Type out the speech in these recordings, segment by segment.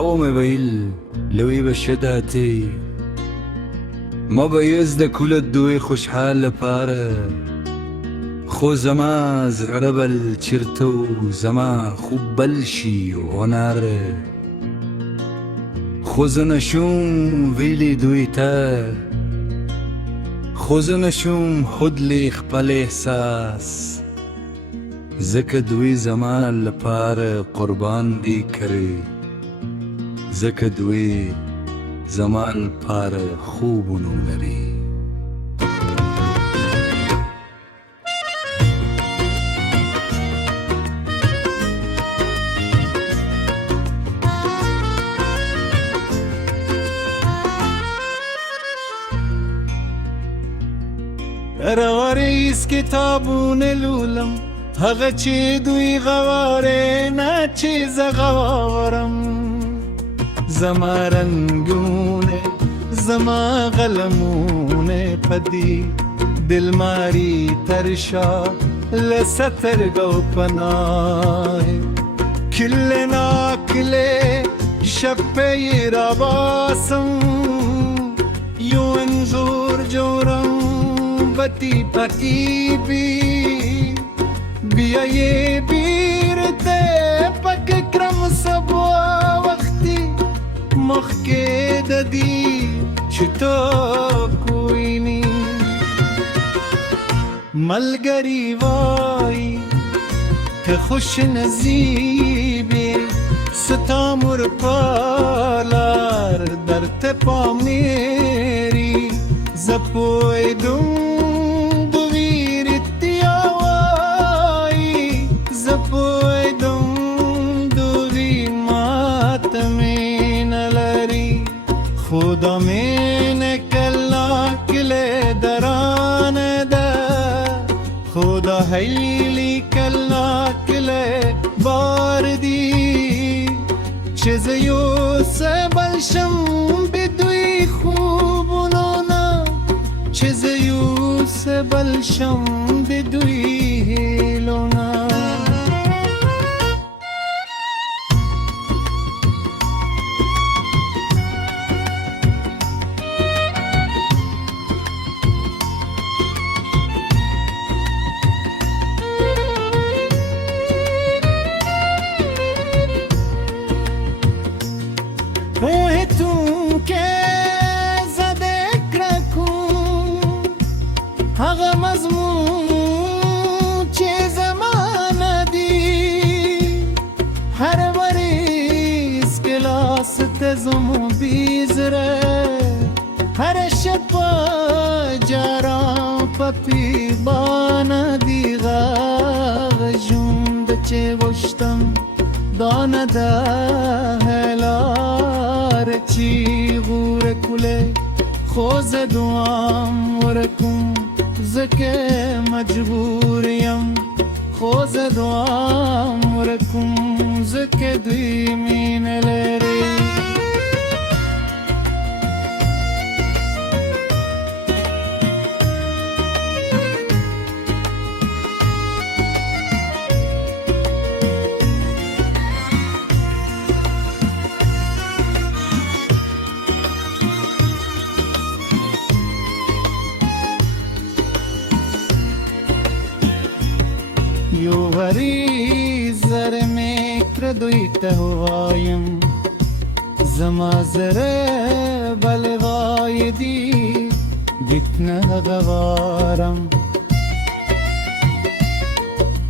باوم ویل لوی بشداتی ما بایز ده کل دوی خوشحال پاره خو زما زغره بل چرتو زما خوب بلشی و هناره خو زنشوم ویلی دوی تا خو زنشوم خود لی خپل احساس زکه دوی زما لپاره قربان دی کری زکه دوی زما لپاره خوب و نولری روریز کتابون لولم هغه چې دوی غواره نه چې زه غوارم زما رنگونه زما غلمونه پدی دلماری ترشا لسترگو پناه کل ناکل شپی را باسم یو انظور جورم بتی پتی بی بیا یې بیرته پک کرم سبا وختي مخکې د دې چې ته کوی نی ملګری وای ته خوش نصیبې ستا مور پالار درته پامېری زه پوهېدم خدا من کلا کل دران ده خدا هیلی کلا کل بار دی چیز یو سبلشم بدوی خوبونونا چیز یو سبلشم بدوی هیلونا پوهتون که زده کرکون هغه مضمون چه زمان دی هر وریز کلاس تزمو بیزره هر شب جارم پپی بان دیغا جون بچه وشتم دانه ده هلار چی غور کله خوز دوام ورکم زکه مجبوریم خوز دوام ورکم زکه دوی مین لری یو وری زر میکر دوی تهوایم زما زره بلغای دی گتنه غوارم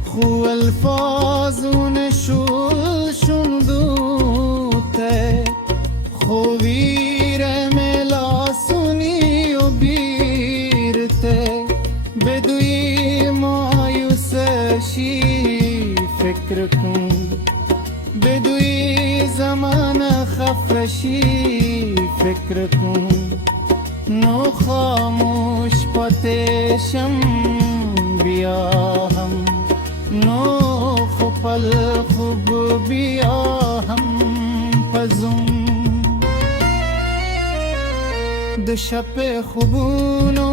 خو الفاظون شول شندوته خو ویر ملاسونی و بیرته بدوی مایوس شی فکر کن بدوی زمان خفشی فکر کن نو خاموش پتشم بیا هم نو خپل خوب بیا هم پزم د شپ خوبونو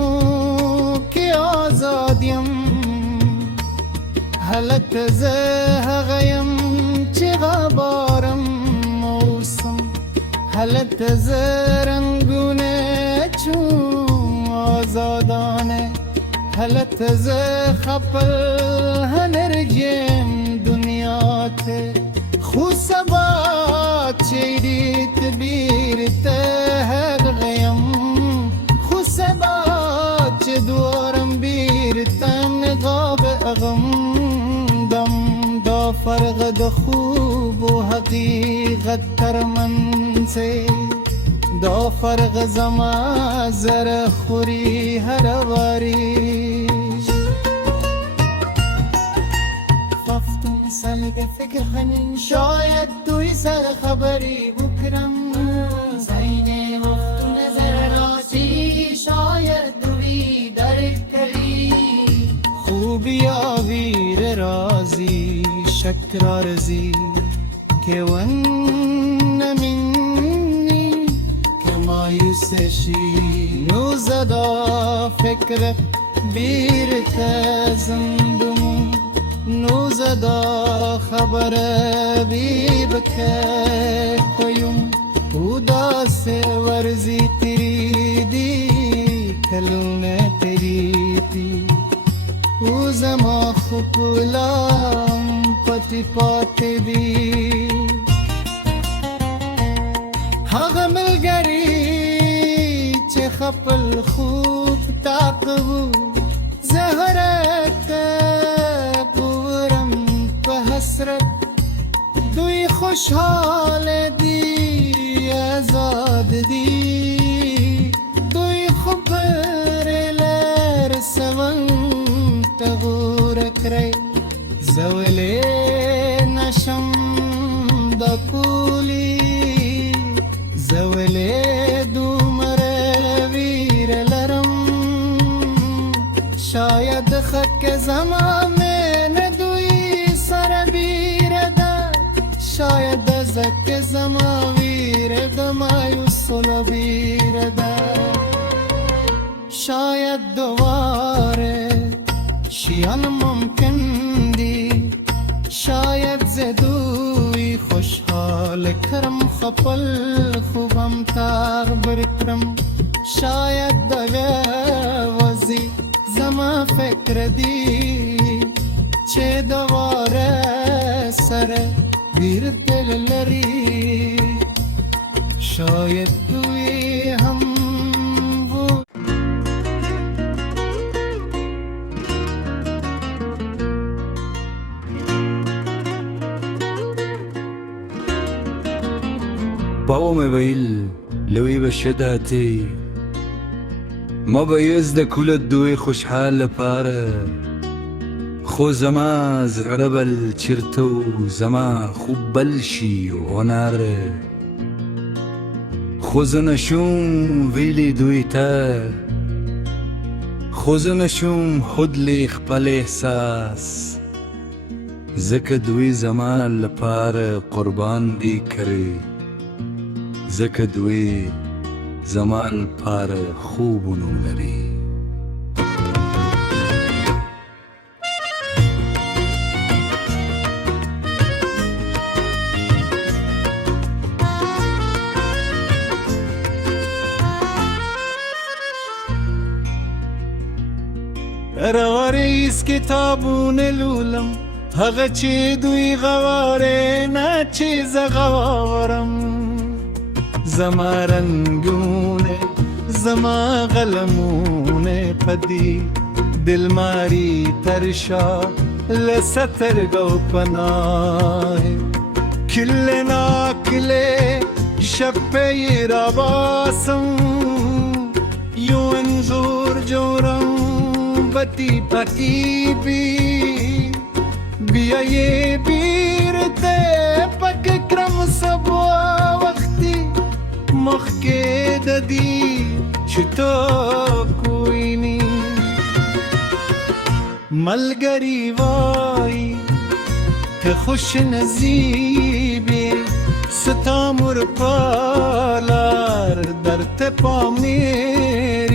کې آزادیم هلک زه هغه یم چې غبارم اوسم حالت زرنگونه چون آزادانه حالت ز خپل هنرجم دنیا ته خو سبا چیریت بیرت هر غیم خو سبا چه دورم بیرتن غاب اغم دم دا فرق د خوب و حقیقت تر من سے دا فرق زما زر خوری هر واری ففتون سلگ فکر خنین شاید توی سر خبری بکرم زین وفتون نظر راسی شاید توی درک کری خوبی آویر رازی شکر رزی که ون منی که مایوسشی نو زدا فکر بیر تزندم نو زدا خبر بی بکه قیم خدا سے ورزی تیری دی کلون تیری دی او زما خپلام پتی پاتی دی هغه ملګری چې خپل خوب تعقبو زهرت ګورم په حسرت دوی خوشحال دی آزاد دی دوی خبر لر سون تغور کری زولی نشم دا کولی زولی دومر ویر لرم شاید خک زمان دوی سر بیر دا شاید زک زمان ویر دا مایوس بیر دا شاید دواره شیان ممکن دی شاید زدوی خوشحال کرم خپل خوبم تاغ برکرم شاید دوازی زما فکر دی چه دواره سر بیر دل لری شاید دوی هم بابا ویل لوی بشداتی ما بایز د کل دوی خوشحال پاره خو زما زړه بل چرتو زما خوب بل شي هنره خو زه نشوم ویلی دوی ته خو زه نشوم خودلی خپل احساس ځکه دوی زما لپاره قربان دی کړی ځکه دوی زما لپاره خوبونه لري رواریز کتابونه لولم هغه چې دوی غواره نه چې زه غوارم زما رنگونه زما قلمونه پدی دل ماری ترشا لسترگو پناه کل ناکل شپی را باسم یو انظور جورم بتی پتی بی بیا یہ بیرتے پک کرم سبوا وقتی مخکې د دې چې ته کوی نی ملګری وای ته خوش نصیبې ستا مور پالار درته پامیر